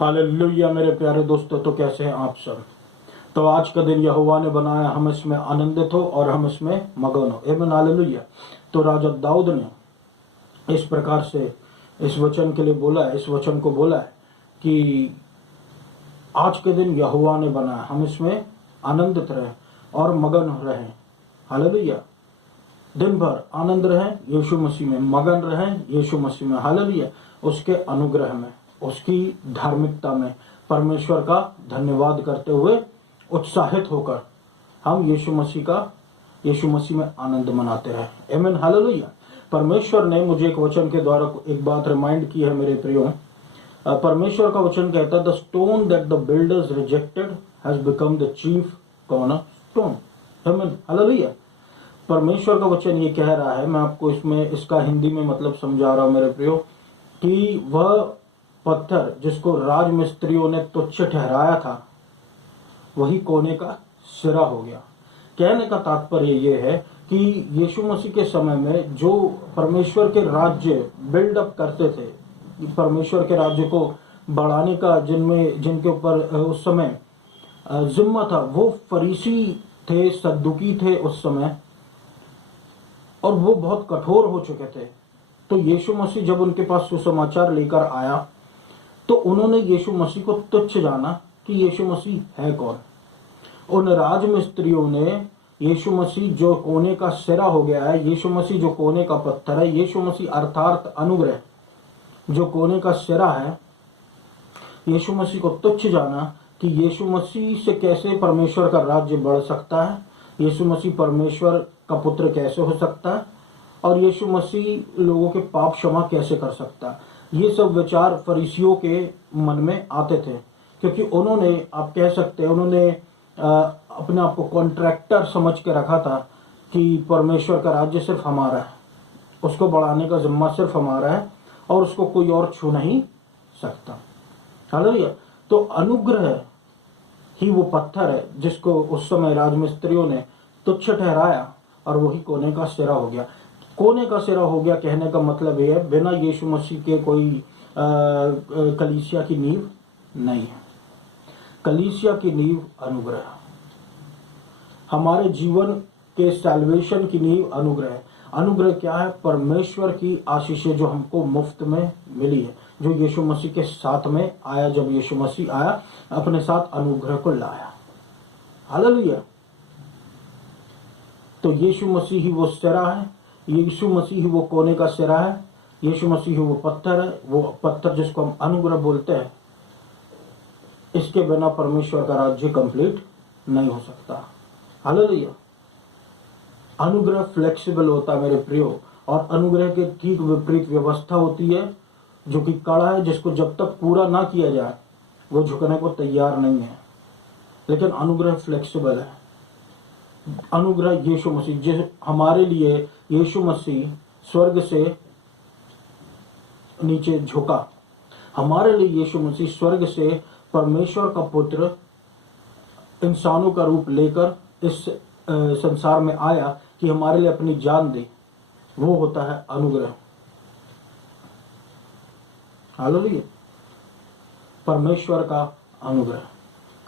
Hallelujah मेरे प्यारे दोस्तों, तो कैसे हैं आप सब। तो आज का दिन यहोवा ने बनाया, हम इसमें आनंदित हो और हम इसमें मगन हो। आमीन हालेलुया। तो राजा दाऊद ने इस प्रकार से इस वचन के लिए बोला है, इस वचन को बोला है कि आज के दिन यहोवा ने बनाया, हम इसमें आनंदित रहें और मगन रहें। हालेलुया। दिन भर आनंद रहें यीशु मसीह में, मगन रहें यीशु मसीह में। हालेलुया। उसके अनुग्रह में, उसकी धार्मिकता में परमेश्वर का धन्यवाद करते हुए उत्साहित होकर हम यीशु मसीह में आनंद मनाते रहे। आमीन हालेलुया। परमेश्वर ने मुझे एक वचन के द्वारा एक बात रिमाइंड की है मेरे प्रियो। परमेश्वर का वचन कहता है, the stone that the builders rejected has become the chief cornerstone. आमीन हालेलुया। परमेश्वर का वचन ये कह रहा है, मैं आपको इसका हिंदी में मतलब समझा रहा हूं मेरे प्रियो, कि वह पत्थर जिसको राजमिस्त्रियों ने तुच्छ ठहराया था, वही कोने का सिरा हो गया। कहने का तात्पर्य यह है कि यीशु मसीह के समय में जो परमेश्वर के राज्य बिल्डअप करते थे, परमेश्वर के राज्य को बढ़ाने का जिनके ऊपर उस समय जिम्मा था, वो फरीसी थे, सद्दुकी थे उस समय, और वो बहुत कठोर हो चुके थे। तो यीशु मसीह जब उनके पास सुसमाचार लेकर आया, तो उन्होंने यीशु मसीह को तुच्छ जाना कि यीशु मसीह है कौन। उन राजमिस्त्रियों ने यीशु मसीह जो कोने का सिरा हो गया है, यीशु मसीह जो कोने का पत्थर है, यीशु मसीह अर्थात अनुग्रह जो कोने का सिरा है, यीशु मसीह को तुच्छ जाना कि यीशु मसीह से कैसे परमेश्वर का राज्य बढ़ सकता है, यीशु मसीह परमेश्वर का पुत्र कैसे हो सकता है, और यीशु मसीह लोगों के पाप क्षमा कैसे कर सकता है। ये सब विचार फरीसियों के मन में आते थे, क्योंकि उन्होंने, आप कह सकते हैं, उन्होंने अपने आप को कॉन्ट्रैक्टर समझ के रखा था कि परमेश्वर का राज्य सिर्फ हमारा है, उसको बढ़ाने का जिम्मा सिर्फ हमारा है और उसको कोई और छू नहीं सकता। हालेलुया। तो अनुग्रह ही वो पत्थर है जिसको उस समय राजमिस्त्रियों ने तुच्छ ठहराया और वही कोने का सिरा हो गया। कोने का सिरा हो गया कहने का मतलब यह है, बिना यीशु मसीह के कोई कलीसिया की नींव नहीं है। कलीसिया की नींव अनुग्रह, हमारे जीवन के सैल्वेशन की नींव अनुग्रह है। अनुग्रह क्या है? परमेश्वर की आशीषें जो हमको मुफ्त में मिली है, जो यीशु मसीह के साथ में आया। जब यीशु मसीह आया, अपने साथ अनुग्रह को लाया। हालेलुया। तो यीशु मसीह ही वो सिरा है, यीशु मसीह ही वो कोने का सिरा है, यीशु मसीह ही वो पत्थर है, वो पत्थर जिसको हम अनुग्रह बोलते हैं। इसके बिना परमेश्वर का राज्य कंप्लीट नहीं हो सकता। हालेलुया। अनुग्रह फ्लेक्सिबल होता है मेरे प्रियो, और अनुग्रह के ठीक विपरीत व्यवस्था होती है जो कि कड़ा है, जिसको जब तक पूरा ना किया जाए वो झुकने को तैयार नहीं है। लेकिन अनुग्रह फ्लेक्सिबल है। अनुग्रह यीशु मसीह, जिस हमारे लिए यीशु मसीह स्वर्ग से नीचे झुका, हमारे लिए यीशु मसीह स्वर्ग से परमेश्वर का पुत्र इंसानों का रूप लेकर इस संसार में आया कि हमारे लिए अपनी जान दे, वो होता है अनुग्रह। हालेलुया। परमेश्वर का अनुग्रह।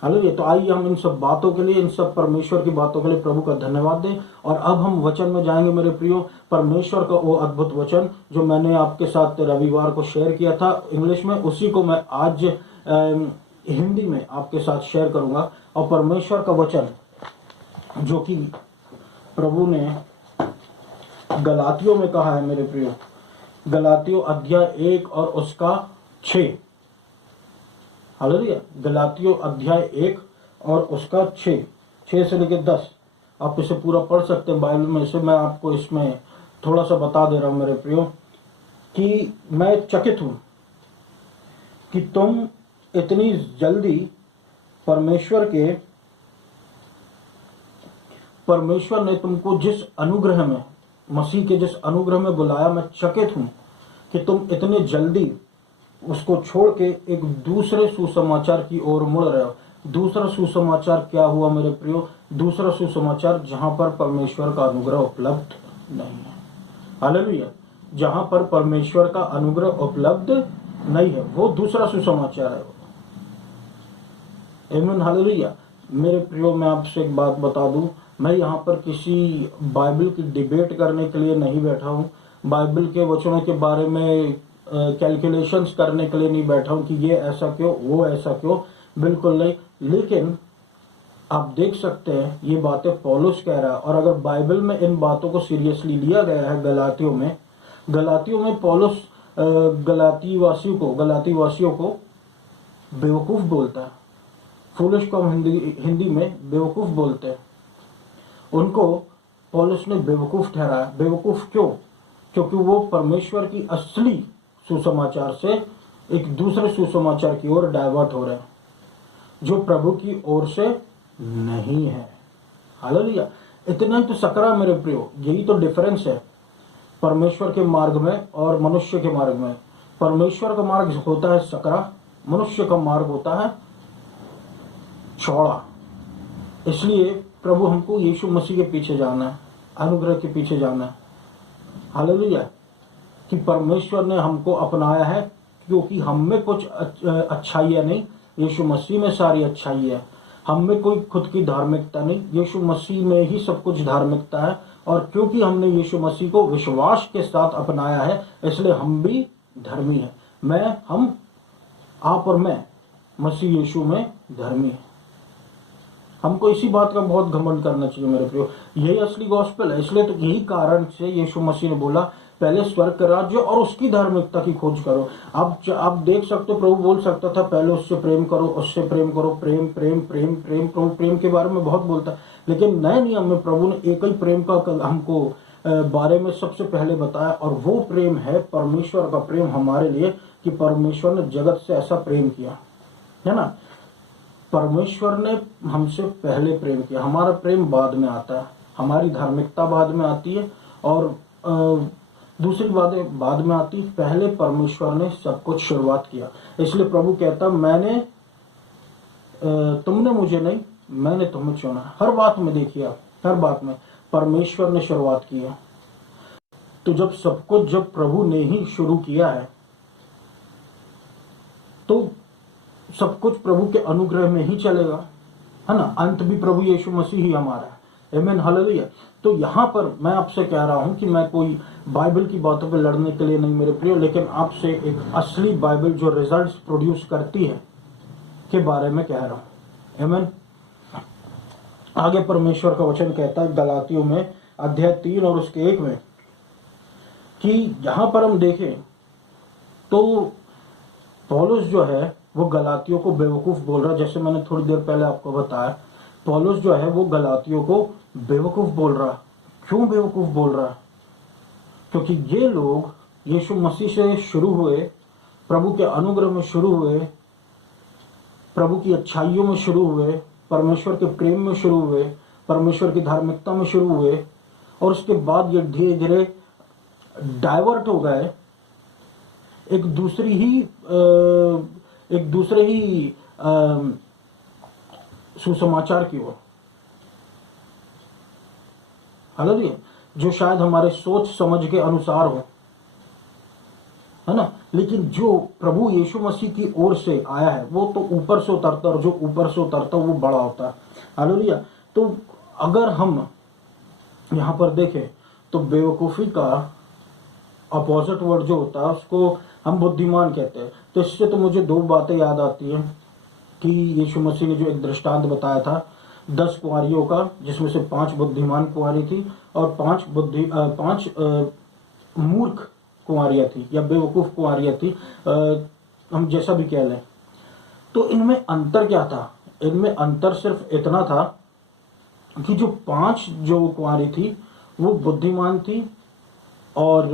हालेलुया। तो आइए हम इन सब बातों के लिए, इन सब परमेश्वर की बातों के लिए प्रभु का धन्यवाद दें। और अब हम वचन में जाएंगे मेरे प्रियो। परमेश्वर का वो अद्भुत वचन जो मैंने आपके साथ रविवार को शेयर किया था इंग्लिश में, उसी को मैं आज हिंदी में आपके साथ शेयर करूंगा। और परमेश्वर का वचन जो कि प्रभु ने गलातियों में कहा है मेरे प्रियो, गलातियों अध्याय 1 और उसका 6। हालेलुया। गलातियों अध्याय 1 और उसका 6 से लेकर 10। आप इसे पूरा पढ़ सकते हैं बाइबल में से। मैं आपको इसमें थोड़ा सा बता दे रहा हूं मेरे प्रियो कि मैं चकित हूं कि तुम इतनी जल्दी परमेश्वर ने तुमको जिस अनुग्रह में, मसीह के जिस अनुग्रह में बुलाया, मैं चकित हूं कि तुम इतने जल्दी उसको छोड़ के एक दूसरे सुसमाचार की ओर मुड़ रहे हो। दूसरा सुसमाचार क्या हुआ मेरे प्रियो? दूसरा सुसमाचार जहां पर परमेश्वर का अनुग्रह उपलब्ध नहीं है। हालेलुया। जहां पर परमेश्वर का अनुग्रह उपलब्ध नहीं है, वो दूसरा सुसमाचार है। आमीन, हालेलुया। मेरे प्रियो, मैं आपसे एक बात बता दूं, मैं यहाँ पर किसी बाइबल की डिबेट करने के लिए नहीं बैठा हूँ, बाइबल के वचनों के बारे में कैलकुलेशंस करने के लिए नहीं बैठा हूँ कि ये ऐसा क्यों, वो ऐसा क्यों, बिल्कुल नहीं। लेकिन आप देख सकते हैं ये बातें पौलुस कह रहा है, और अगर बाइबल में इन बातों को सीरियसली लिया गया है, गलातियों में पौलुस गलाती वासियों को बेवकूफ़ बोलता है। फूलिश को हम हिंदी में बेवकूफ़ बोलते हैं। उनको पौलुस ने बेवकूफ़ ठहराया। बेवकूफ़ क्यों? क्योंकि वो परमेश्वर की असली सुसमाचार से एक दूसरे सुसमाचार की ओर डाइवर्ट हो रहे हैं, जो प्रभु की ओर से नहीं है। हालेलुया। इतना ही तो सकरा मेरे प्रियो, यही तो डिफरेंस है परमेश्वर के मार्ग में और मनुष्य के मार्ग में। परमेश्वर का मार्ग होता है सकरा, मनुष्य का मार्ग होता है चौड़ा। इसलिए प्रभु हमको यीशु मसीह के पीछे जाना है, अनुग्रह के पीछे जाना है। हालेलुया। कि परमेश्वर ने हमको अपनाया है, क्योंकि हम में कुछ अच्छाई है नहीं, यीशु मसीह में सारी अच्छाई है। हम में कोई खुद की धार्मिकता नहीं, यीशु मसीह में ही सब कुछ धार्मिकता है। और क्योंकि हमने यीशु मसीह को विश्वास के साथ अपनाया है, इसलिए हम भी धर्मी है। आप और मैं मसीह यीशु में धर्मी है। हमको इसी बात का बहुत घमंड करना चाहिए मेरे प्रियो, यही असली गॉस्पेल है। इसलिए तो यही कारण से यीशु मसीह ने बोला, पहले स्वर्ग का राज्य और उसकी धार्मिकता की खोज करो। आप देख सकते हो, प्रभु बोल सकता था पहले उससे प्रेम करो, उससे प्रेम करो, प्रेम प्रेम प्रेम प्रेम। प्रभु प्रेम के बारे में बहुत बोलता है, लेकिन नए नियम में प्रभु ने एक ही प्रेम का हमको बारे में सबसे पहले बताया, और वो प्रेम है परमेश्वर का प्रेम हमारे लिए, कि परमेश्वर ने जगत से ऐसा प्रेम किया, है ना। परमेश्वर ने हमसे पहले प्रेम किया, हमारा प्रेम बाद में आता है, हमारी धार्मिकता बाद में आती है, और दूसरी बातें बाद में आती। पहले परमेश्वर ने सब कुछ शुरुआत किया। इसलिए प्रभु कहता, तुमने मुझे नहीं, मैंने तुम्हें चुना। हर बात में देखिए, हर बात में परमेश्वर ने शुरुआत की है। तो जब प्रभु ने ही शुरू किया है, तो सब कुछ प्रभु के अनुग्रह में ही चलेगा, है ना। अंत भी प्रभु यीशु मसीह ही हमारा है। आमीन, हालेलुया। तो यहाँ पर मैं आपसे कह रहा हूँ कि मैं कोई बाइबल की बातों पे लड़ने के लिए नहीं मेरे प्रियो, लेकिन आपसे एक असली बाइबल जो रिजल्ट्स प्रोड्यूस करती है के बारे में कह रहा हूँ। आमीन। आगे परमेश्वर का वचन कहता है गलातियों में अध्याय 3 और उसके 1 में, कि यहाँ पर हम देखें तो पौलुस जो है वो गलातियों को बेवकूफ़ बोल रहा है। जैसे मैंने थोड़ी देर पहले आपको बताया, पौलुस जो है वो गलातियों को बेवकूफ़ बोल रहा। क्यों बेवकूफ़ बोल रहा? क्योंकि ये लोग यीशु मसीह से शुरू हुए, प्रभु के अनुग्रह में शुरू हुए, प्रभु की अच्छाइयों में शुरू हुए, परमेश्वर के प्रेम में शुरू हुए, परमेश्वर की धार्मिकता में शुरू हुए, और उसके बाद ये धीरे धीरे डाइवर्ट हो गए एक दूसरे ही सुसमाचार की ओर। हालेलुया। जो शायद हमारे सोच समझ के अनुसार हो, है ना। लेकिन जो प्रभु यीशु मसीह की ओर से आया है वो तो ऊपर से उतरता, और जो ऊपर से उतरता वो बड़ा होता है। हालेलुया। तो अगर हम यहाँ पर देखें तो बेवकूफ़ी का अपोजिट वर्ड जो होता है उसको हम बुद्धिमान कहते हैं। तो इससे तो मुझे 2 बातें याद आती हैं कि यीशु मसीह ने जो एक दृष्टांत बताया था 10 कुंवारियों का, जिसमें से 5 बुद्धिमान कुंवारी थी और 5 मूर्ख कुंवारियाँ थी या बेवकूफ़ कुंवारियाँ थी, हम जैसा भी कह लें। तो इनमें अंतर क्या था? इनमें अंतर सिर्फ इतना था कि जो 5 जो कुंवारी थी वो बुद्धिमान थी, और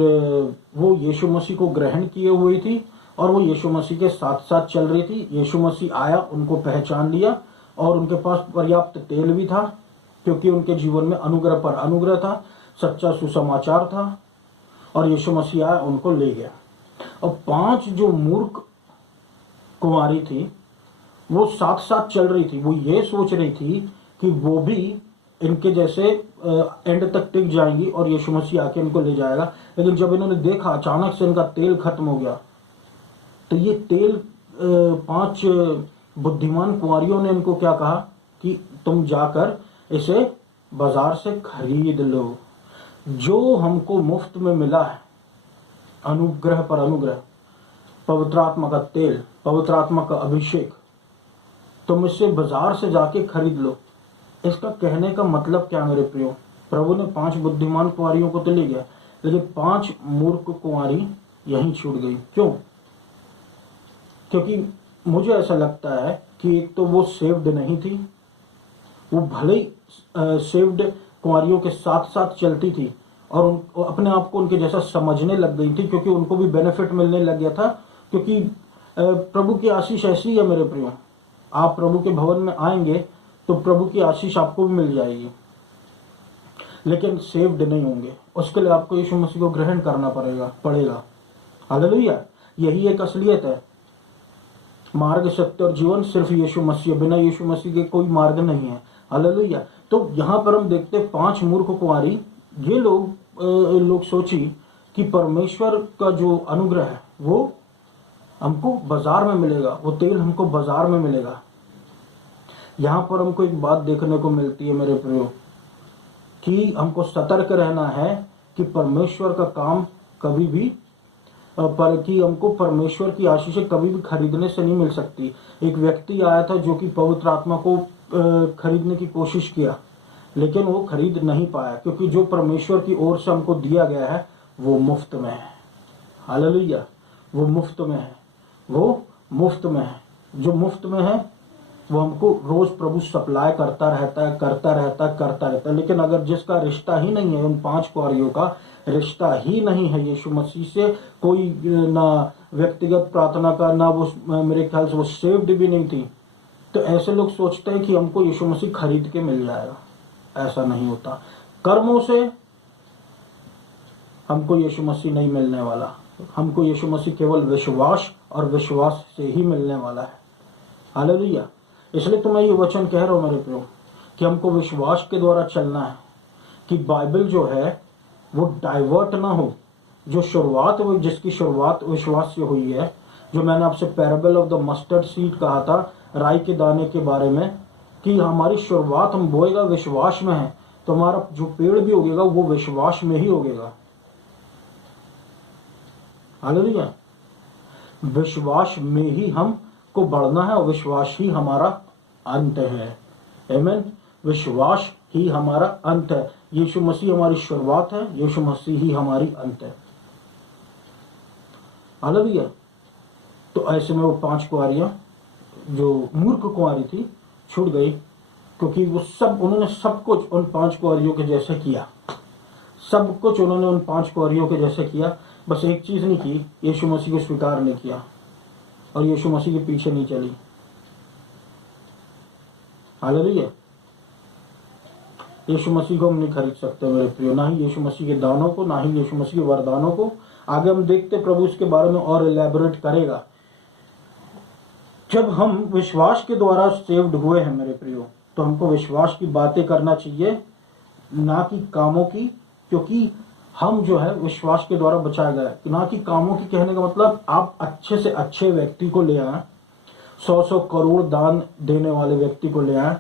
वो यीशु मसीह को ग्रहण किए हुई थी, और वो यीशु मसीह के साथ साथ चल रही थी। यीशु मसीह आया, उनको पहचान लिया, और उनके पास पर्याप्त तेल भी था, क्योंकि उनके जीवन में अनुग्रह पर अनुग्रह था, सच्चा सुसमाचार था, और यीशु मसीह आया, उनको ले गया। और 5 जो मूर्ख कुंवारी थी वो साथ साथ चल रही थी। वो ये सोच रही थी कि वो भी इनके जैसे एंड तक टिक जाएंगी और यीशु मसीह आके इनको ले जाएगा। लेकिन जब इन्होंने देखा अचानक से इनका तेल खत्म हो गया, तो ये तेल 5 बुद्धिमान कुंवारियों ने इनको क्या कहा कि तुम जाकर इसे बाजार से खरीद लो। जो हमको मुफ्त में मिला है, अनुग्रह पर अनुग्रह, पवित्र आत्मा का तेल, पवित्र आत्मा का अभिषेक, तुम इसे बाजार से जाके खरीद लो। इसका कहने का मतलब क्या मेरे प्रियो? प्रभु ने 5 बुद्धिमान कुंवारियों को तो ले गया, लेकिन 5 मूर्ख कुंवारी यहीं छूट गई। क्यों? क्योंकि मुझे ऐसा लगता है कि एक तो वो सेव्ड नहीं थी, वो भले ही सेव्ड कुंवारियों के साथ साथ चलती थी और अपने आप को उनके जैसा समझने लग गई थी, क्योंकि उनको भी बेनिफिट मिलने लग गया था। क्योंकि प्रभु की आशीष ऐसी है मेरे प्रियो, आप प्रभु के भवन में आएंगे तो प्रभु की आशीष आपको भी मिल जाएगी, लेकिन सेव्ड नहीं होंगे। उसके लिए आपको यीशु मसीह को ग्रहण करना पड़ेगा। हालेलुया। यही एक असलियत है। मार्ग, सत्य और जीवन सिर्फ यीशु मसीह, बिना यीशु मसीह के कोई मार्ग नहीं है। हालेलुया। तो यहाँ पर हम देखते 5 मूर्ख कुंवारी, ये लोग सोची कि परमेश्वर का जो अनुग्रह है वो हमको बाजार में मिलेगा, वो तेल हमको बाजार में मिलेगा। यहाँ पर हमको एक बात देखने को मिलती है मेरे प्रियो, कि हमको सतर्क रहना है कि परमेश्वर का काम कभी भी कि हमको परमेश्वर की आशीषें कभी भी खरीदने से नहीं मिल सकती। एक व्यक्ति आया था जो कि पवित्र आत्मा को खरीदने की कोशिश किया, लेकिन वो खरीद नहीं पाया, क्योंकि जो परमेश्वर की ओर से हमको दिया गया है वो मुफ्त में है। हालेलुया। वो मुफ्त में है, वो मुफ्त में है। जो मुफ्त में है वो हमको रोज प्रभु सप्लाई करता रहता है। लेकिन अगर जिसका रिश्ता ही नहीं है, उन 5 कुंवारियों का रिश्ता ही नहीं है यीशु मसीह से, कोई ना व्यक्तिगत प्रार्थना का, ना वो मेरे ख्याल से वो सेव्ड भी नहीं थी, तो ऐसे लोग सोचते हैं कि हमको यीशु मसीह खरीद के मिल जाएगा। ऐसा नहीं होता। कर्मों से हमको यीशु मसीह नहीं मिलने वाला। हमको यीशु मसीह केवल विश्वास और विश्वास से ही मिलने वाला है। हालेलुया। इसलिए तो मैं ये वचन कह रहा हूं मेरे प्रियो, कि हमको विश्वास के द्वारा चलना है, कि बाइबल जो है वो डाइवर्ट ना हो। जो शुरुआत, वो जिसकी शुरुआत विश्वास से हुई है, जो मैंने आपसे parable of the mustard seed कहा था, राई के दाने के बारे में, कि हमारी शुरुआत हम बोएगा विश्वास में है, तो हमारा जो पेड़ भी उगेगा वो विश्वास में ही उगेगा। हालेलुया। विश्वास में ही हमको बढ़ना है और विश्वास ही हमारा अंत है। आमीन। विश्वास ही हमारा अंत है। यीशु मसीह हमारी शुरुआत है, यीशु मसीह ही हमारी अंत है। हालेलुया। तो ऐसे में वो 5 कुंवारियां जो मूर्ख कुंवारी थी छूट गई, क्योंकि उन्होंने सब कुछ उन 5 कुंवारियों के जैसे किया। सब कुछ उन्होंने उन 5 कुंवारियों के जैसे किया, बस एक चीज नहीं की, यीशु मसीह को स्वीकार नहीं किया और यीशु मसीह के पीछे नहीं चली। हालेलुया। यीशु मसीह को हम नहीं खरीद सकते मेरे प्रियो, ना ही यीशु मसीह के दानों को, ना ही यीशु मसीह के वरदानों को। आगे हम देखते प्रभु इसके बारे में और एलैबोरेट करेगा। जब हम विश्वास के द्वारा सेव्ड हुए हैं मेरे प्रियो, तो हमको विश्वास की बातें करना चाहिए, ना कि कामों की, क्योंकि हम जो है विश्वास के द्वारा बचाया गया है, ना कि कामों की। कहने का मतलब आप अच्छे से अच्छे व्यक्ति को ले आए, 100 करोड़ दान देने वाले व्यक्ति को ले आए,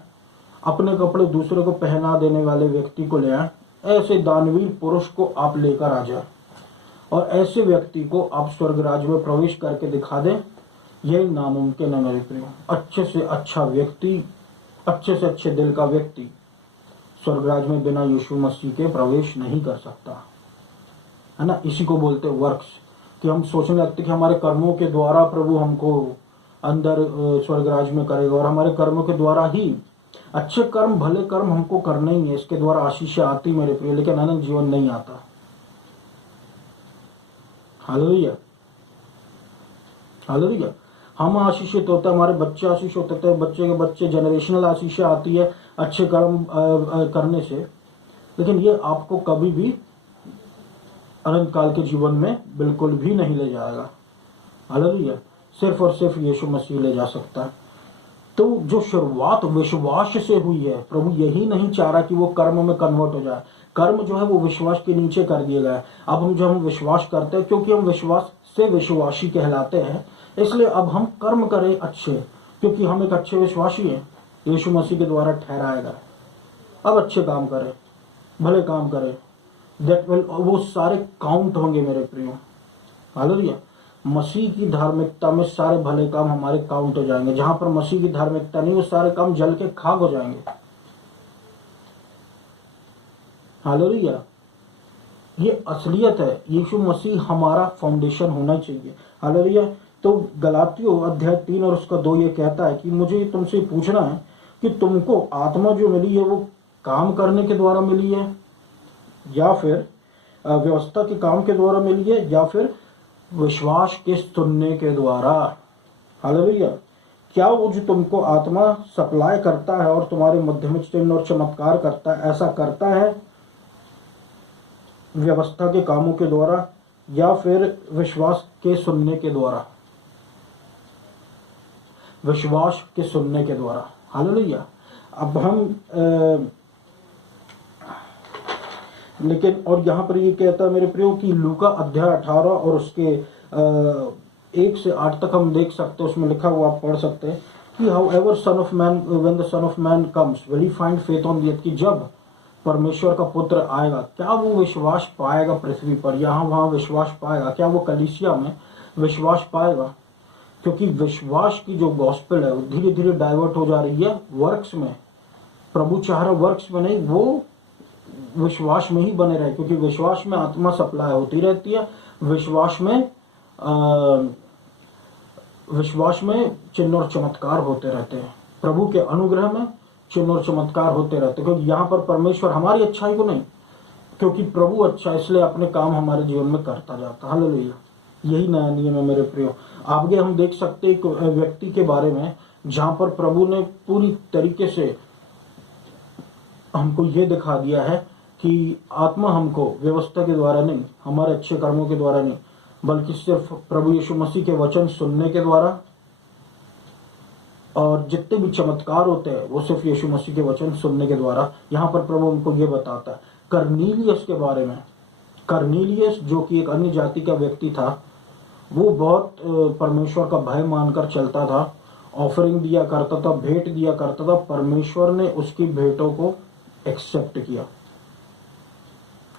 अपने कपड़े दूसरे को पहना देने वाले व्यक्ति को ले आए, ऐसे दानवीर पुरुष को आप लेकर आ जाए और ऐसे व्यक्ति को आप स्वर्ग राज्य में प्रवेश करके दिखा दें, यही नामुमकिन है मेरे प्रियो। अच्छे से अच्छा व्यक्ति, अच्छे से अच्छे दिल का व्यक्ति स्वर्ग राज्य में बिना यीशु मसीह के प्रवेश नहीं कर सकता, है ना। इसी को बोलते वर्क्स, कि हम सोचने लगते कि हमारे कर्मों के द्वारा प्रभु हमको अंदर स्वर्ग राज्य में करेगा, और हमारे कर्मों के द्वारा ही, अच्छे कर्म भले कर्म हमको करने ही है, इसके द्वारा आशीष आती मेरे प्रिय, लेकिन अनंत जीवन नहीं आता। हालेलुया। हालेलुया। हम आशीषित होते हैं, हमारे बच्चे आशीष होते हैं, बच्चे के बच्चे, जनरेशनल आशीष आती है अच्छे कर्म करने से, लेकिन ये आपको कभी भी अनंत काल के जीवन में बिल्कुल भी नहीं ले जाएगा। हालेलुया। सिर्फ और सिर्फ यीशु मसीह ले जा सकता है। तो जो शुरुआत विश्वास से हुई है, प्रभु यही नहीं चाह रहा कि वो कर्म में कन्वर्ट हो जाए। कर्म जो है वो विश्वास के नीचे कर दिया गया है। अब हम विश्वास करते हैं, क्योंकि हम विश्वास से विश्वासी कहलाते हैं, इसलिए अब हम कर्म करें अच्छे, क्योंकि हम एक अच्छे विश्वासी हैं, यीशु मसीह के द्वारा ठहराया गया। अब अच्छे काम करें, भले काम करें, दैट विल, वो सारे काउंट होंगे मेरे प्रियो। हालेलुया। मसीह की धार्मिकता में सारे भले काम हमारे काउंट हो जाएंगे। जहां पर मसीह की धार्मिकता नहीं, वो सारे काम जल के खाक हो जाएंगे। हालेलुया। ये असलियत है। यीशु मसीह हमारा फाउंडेशन होना चाहिए। हालेलुया। तो गलातियों अध्याय 3 और उसका 2 ये कहता है कि मुझे तुमसे पूछना है कि तुमको आत्मा जो मिली है वो काम करने के द्वारा मिली है, या फिर व्यवस्था के काम के द्वारा मिली है, या फिर विश्वास के सुनने के द्वारा। हालेलुया। क्या वो जो तुमको आत्मा सप्लाई करता है और तुम्हारे मध्य में चिन्ह और चमत्कार करता है, ऐसा करता है व्यवस्था के कामों के द्वारा या फिर विश्वास के सुनने के द्वारा? विश्वास के सुनने के द्वारा। हालेलुया। अब हम लेकिन और यहाँ पर ये कहता है मेरे प्रियो कि लूका अध्याय 18 और उसके 1 से 8 तक हम देख सकते हैं, उसमें लिखा हुआ आप पढ़ सकते हैं कि how ever son of man, when the son of man comes will he find faith on the earth, कि जब परमेश्वर का पुत्र आएगा क्या वो विश्वास पाएगा पृथ्वी पर, यहाँ वहाँ विश्वास पाएगा क्या, वो कलीसिया में विश्वास पाएगा? क्योंकि विश्वास की जो गॉस्पेल है वो धीरे धीरे डाइवर्ट हो जा रही है वर्क्स में। प्रभु चाह रहा वर्क्स में नहीं, वो विश्वास में ही बने रहे, क्योंकि विश्वास में आत्मा सप्लाई होती रहती है, विश्वास में चिन्ह और चमत्कार होते रहते हैं, प्रभु के अनुग्रह में चिन्ह और चमत्कार होते रहते हैं। क्योंकि यहाँ पर परमेश्वर हमारी अच्छाई को नहीं, क्योंकि प्रभु अच्छा, इसलिए अपने काम हमारे जीवन में करता जाता। हालेलुया। यही नया नियम है मेरे प्रियो। आगे हम देख सकते हैं एक व्यक्ति के बारे में जहां पर प्रभु ने पूरी तरीके से हमको ये दिखा दिया है कि आत्मा हमको व्यवस्था के द्वारा नहीं, हमारे अच्छे कर्मों के द्वारा नहीं, बल्कि सिर्फ प्रभु यीशु मसीह के वचन सुनने के द्वारा, और जितने भी चमत्कार होते हैं वो सिर्फ यीशु मसीह के वचन सुनने के द्वारा। यहाँ पर प्रभु हमको ये बताता है कर्नेलियस के बारे में। कर्नेलियस जो कि एक अन्य जाति का व्यक्ति था, वो बहुत परमेश्वर का भय मानकर चलता था, ऑफरिंग दिया करता था, भेंट दिया करता था। परमेश्वर ने उसकी भेंटों को एक्सेप्ट किया,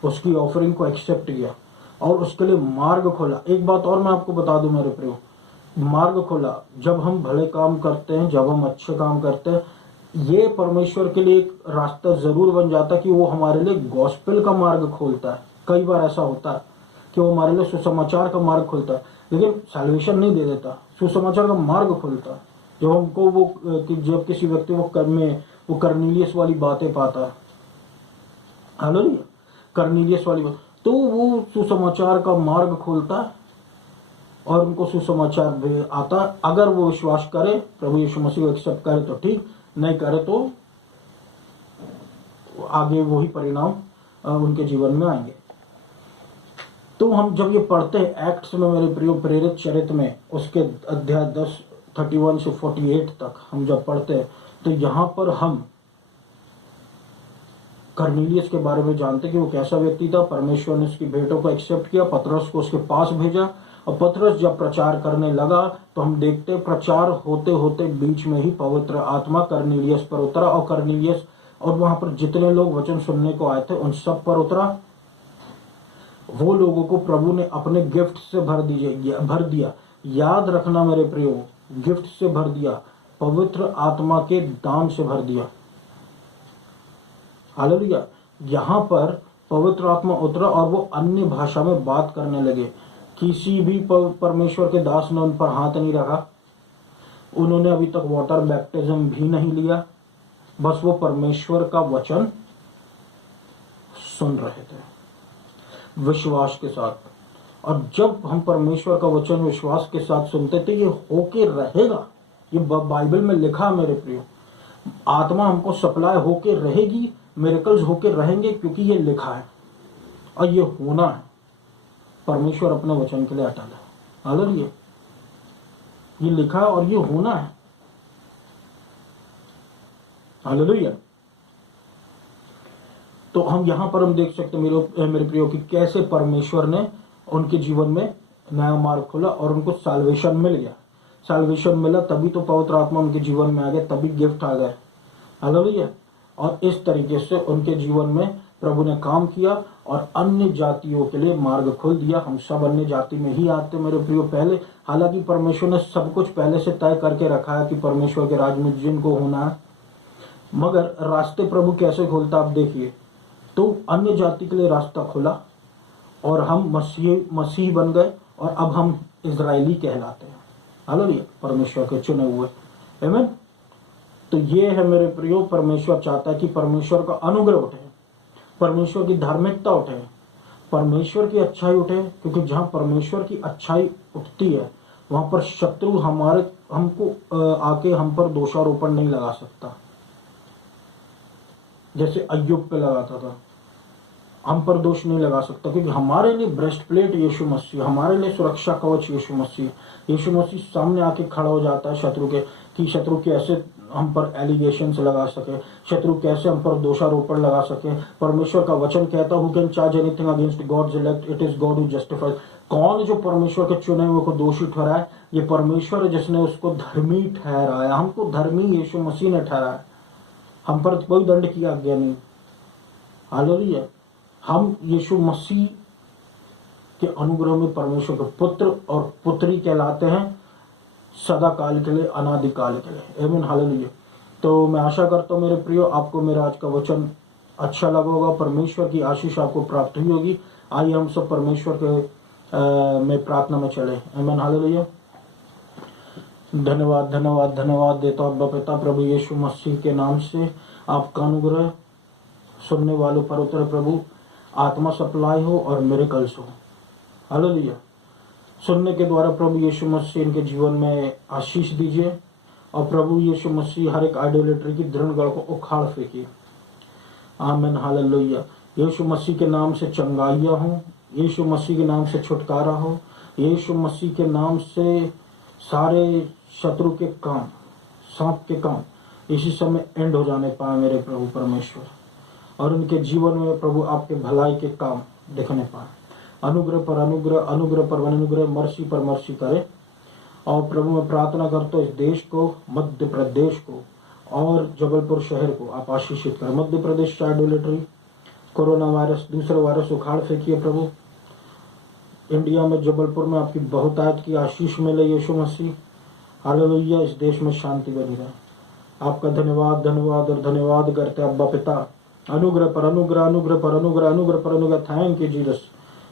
उसकी ऑफरिंग को एक्सेप्ट किया और उसके लिए मार्ग खोला। एक बात और मैं आपको बता दूं मेरे प्रियो, मार्ग खोला। जब हम भले काम करते हैं, जब हम अच्छे काम करते हैं, ये परमेश्वर के लिए एक रास्ता जरूर बन जाता है कि वो हमारे लिए गॉस्पेल का मार्ग खोलता है। कई बार ऐसा होता है कि वो हमारे लिए सुसमाचार का मार्ग खोलता है, लेकिन सैल्वेशन नहीं दे देता, सुसमाचार का मार्ग खोलता है। जब हमको वो कि जब किसी व्यक्ति वो कर्नेलियस वाली बातें पाता है, हालेलुया, कर्नेलियस वाली बात, तो वो सुसमाचार का मार्ग खोलता है और उनको सुसमाचार आता। अगर वो विश्वास करे, प्रभु यीशु मसीह को एक्सेप्ट करे तो ठीक, नहीं करे तो आगे वही परिणाम उनके जीवन में आएंगे। तो हम जब ये पढ़ते हैं एक्ट्स में मेरे प्रियो, प्रेरित चरित्र में उसके अध्याय 10 31 से 48 तक हम जब पढ़ते हैं तो यहाँ पर हम कर्नेलियस के बारे में जानते हैं कि वो कैसा व्यक्ति था। परमेश्वर ने उसकी भेंटों को एक्सेप्ट किया, पतरस को उसके पास भेजा, और पतरस जब प्रचार करने लगा तो हम देखते प्रचार होते होते बीच में ही पवित्र आत्मा कर्नेलियस पर उतरा, और कर्नेलियस और वहां पर जितने लोग वचन सुनने को आए थे उन सब पर उतरा। वो लोगों को प्रभु ने अपने गिफ्ट से भर दिया। याद रखना मेरे प्रियो, गिफ्ट से भर दिया, पवित्र आत्मा के दान से भर दिया। हालेलुया। यहाँ पर पवित्र आत्मा उतरा और वो अन्य भाषा में बात करने लगे। किसी भी परमेश्वर के दास ने उन पर हाथ नहीं रखा, उन्होंने अभी तक वाटर बैप्टिज्म भी नहीं लिया, बस वो परमेश्वर का वचन सुन रहे थे विश्वास के साथ। और जब हम परमेश्वर का वचन विश्वास के साथ सुनते थे, ये होके रहेगा, ये बाइबल में लिखा है मेरे प्रियो। आत्मा हमको सप्लाई होके रहेगी, मिरेकल्स होके रहेंगे, क्योंकि ये लिखा है और ये होना है। परमेश्वर अपने वचन के लिए अटल है। हालेलुया। ये लिखा है और ये होना है। हालेलुया। तो हम यहां पर हम देख सकते मेरे प्रियो कि कैसे परमेश्वर ने उनके जीवन में नया मार्ग खोला और उनको साल्वेशन मिल गया। सैल्वेशन मिला, तभी तो पवित्र आत्मा उनके जीवन में आ गया, तभी गिफ्ट आ गए। हालेलुया। और इस तरीके से उनके जीवन में प्रभु ने काम किया और अन्य जातियों के लिए मार्ग खोल दिया। हम सब अन्य जाति में ही आते मेरे प्रियो पहले, हालांकि परमेश्वर ने सब कुछ पहले से तय करके रखा है कि परमेश्वर के राज में जिनको होना है, मगर रास्ते प्रभु कैसे खोलता आप देखिए। तो अन्य जाति के लिए रास्ता खुला और हम मसीह बन गए और अब हम इजरायली कहलाते हैं। हालेलुया, परमेश्वर के चुने हुए। आमीन। तो ये है मेरे प्रियो, परमेश्वर चाहता है कि परमेश्वर का अनुग्रह उठे, परमेश्वर की धार्मिकता उठे, परमेश्वर की अच्छाई उठे, क्योंकि जहां परमेश्वर की अच्छाई उठती है वहां पर शत्रु हमको आके हम पर दोषारोपण नहीं लगा सकता, जैसे अय्यूब पे लगाता था। हम पर दोष नहीं लगा सकता, क्योंकि हमारे लिए ब्रेस्ट प्लेट यीशु मसीह, हमारे लिए सुरक्षा कवच यीशु मसीह। यीशु मसीह सामने आके खड़ा हो जाता है शत्रु के, कि शत्रु कैसे हम पर एलिगेशंस लगा सके, शत्रु कैसे हम पर दोषारोपण लगा सके। परमेश्वर का वचन कहता who can charge anything against God's elect, it is God who justifies. कौन जो परमेश्वर के चुने हुए को दोषी ठहराए? ये परमेश्वर है जिसने उसको धर्मी ठहराया। हमको धर्मी यीशु मसीह ने ठहराया, हम पर कोई दंड की आज्ञा नहीं। हालेलुया। हम यीशु मसीह के अनुग्रह में परमेश्वर के पुत्र और पुत्री कहलाते हैं, सदा काल के लिए, अनादि काल के लिए। आमीन। हालेलुया। तो मैं आशा करता हूँ मेरे प्रियो आपको मेरा आज का वचन अच्छा लगा होगा, परमेश्वर की आशीष आपको प्राप्त हुई होगी। आइए हम सब परमेश्वर के में प्रार्थना में चले। आमीन। हालेलुया। धन्यवाद धन्यवाद धन्यवाद देता हूँ अब्बा पिता, प्रभु यीशु मसीह के नाम से आपका अनुग्रह सुनने वालों पर उतरे प्रभु, आत्मा सप्लाई हो और मिरेकल्स हो। हालेलुया। सुनने के द्वारा प्रभु यीशु मसीह इनके जीवन में आशीष दीजिए और प्रभु यीशु मसीह हर एक आइडोलेट्री की दृढ़ को उखाड़ फेंकिए। आमीन। हालेलुया। यीशु मसीह के नाम से चंगाइयाँ हो, यीशु मसीह के नाम से छुटकारा हो, यीशु मसीह के नाम से सारे शत्रु के काम, सांप के काम इसी समय एंड हो जाने पाए मेरे प्रभु परमेश्वर, और उनके जीवन में प्रभु आपके भलाई के काम दिखने पाए। अनुग्रह पर अनुग्रह, अनुग्रह पर अनुग्रह, मर्सी पर मर्सी करे। और प्रभु मैं प्रार्थना करता हूँ इस देश को, मध्य प्रदेश को और जबलपुर शहर को आप आशीषित करें। मध्य प्रदेश से आइडोलेट्री, कोरोना वायरस, दूसरा वायरस उखाड़ फेंकिए प्रभु। इंडिया में, जबलपुर में आपकी बहुतायत की आशीष मिले यीशु मसीह। हालेलुया। इस देश में शांति बनी रहे। आपका धन्यवाद धन्यवाद और धन्यवाद करते अब्बा पिता। अनुग्रह पर अनुग्रह, अनुग्रह पर अनुग्रह, अनुग्रह पर अनुग्रह। Thank you Jesus.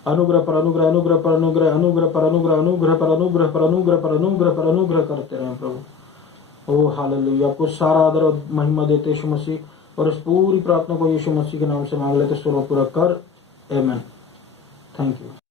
अनुग्रह पर अनुग्रह, अनुग्रह पर अनुग्रह, अनुग्रह पर अनुग्रह, अनुग्रह पर अनुग्रह पर अनुग्रह पर अनुग्रह पर अनुग्रह करते रहे प्रभु। ओ हालेलुया। आपको सारा आदर और महिमा देते यीशु मसीह, और इस पूरी प्रार्थना को यीशु मसीह के नाम से मांग लेते, सुनो पूरा कर। आमीन। Thank you.